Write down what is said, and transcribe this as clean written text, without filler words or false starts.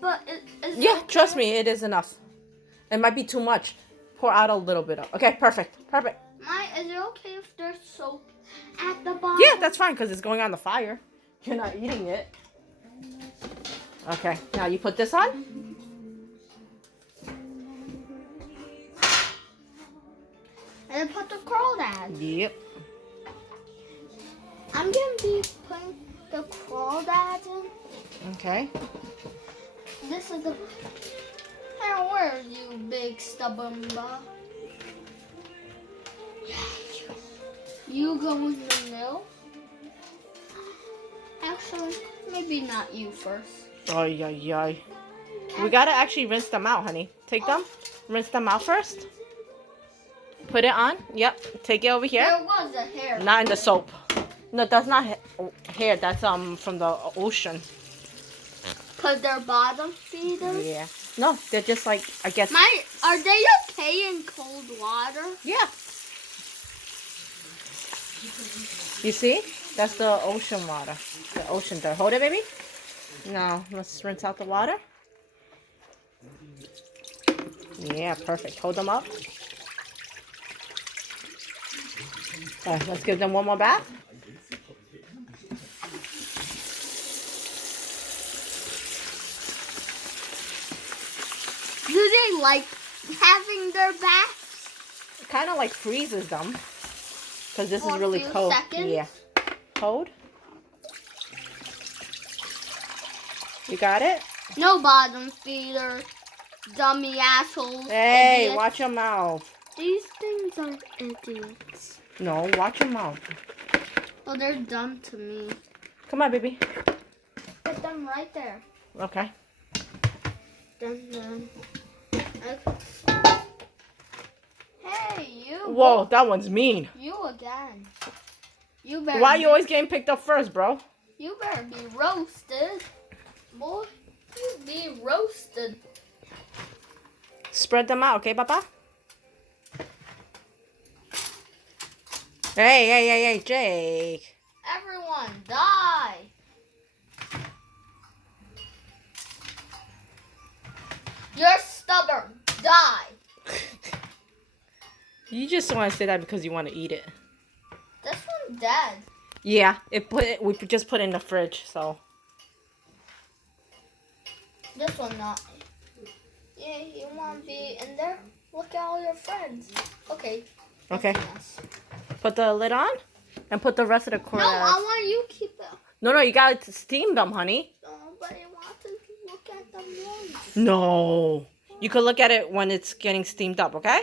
But is Yeah, trust me, it is enough. It might be too much. Pour out a little bit of. Okay, perfect. Perfect. Is it okay if there's soap at the bottom? Yeah, that's fine because it's going on the fire. You're not eating it. Okay, now you put this on. And then put the crawdad. Yep. I'm gonna be putting the crawdad in. Okay. This is the. Now where are you, big stubborn butt? You go in the middle. Actually, maybe not you first. Ay, ay, ay. We gotta actually rinse them out, honey. Take them, rinse them out first. Put it on. Yep. Take it over here. There was a hair. Not in the soap. No, that's not hair. That's from the ocean. Cause they're bottom feeders. Yeah. No, they're just like, I guess. Are they okay in cold water? Yeah. You see? That's the ocean water. The ocean dirt. Hold it, baby. Now, let's rinse out the water. Yeah, perfect. Hold them up. All right, let's give them one more bath. Do they like having their baths? It kind of like freezes them. Because this For is really a few cold. seconds? Yeah. Cold. You got it? No bottom feeder, dummy assholes. Hey, idiots. watch your mouth. These things are idiots. No, watch your mouth. Well, they're dumb to me. Come on, baby. Put them right there. Okay. Dun, dun. Okay. Hey, you. Whoa, that one's mean. You again. You better. Why are you always getting picked up first, bro? You better be roasted, boy. You be roasted. Spread them out, okay, Papa? Hey, Jake. Everyone, die. You're stubborn. Die. You just want to say that because you want to eat it. This one's dead. Yeah, we just put it in the fridge, so. This one not. Yeah, you want to be in there? Look at all your friends. Okay. Okay. Yes. Put the lid on and put the rest of the corn. No, I want you to keep it. No, you gotta steam them, honey. Nobody wants to look at them once. No. You could look at it when it's getting steamed up, okay?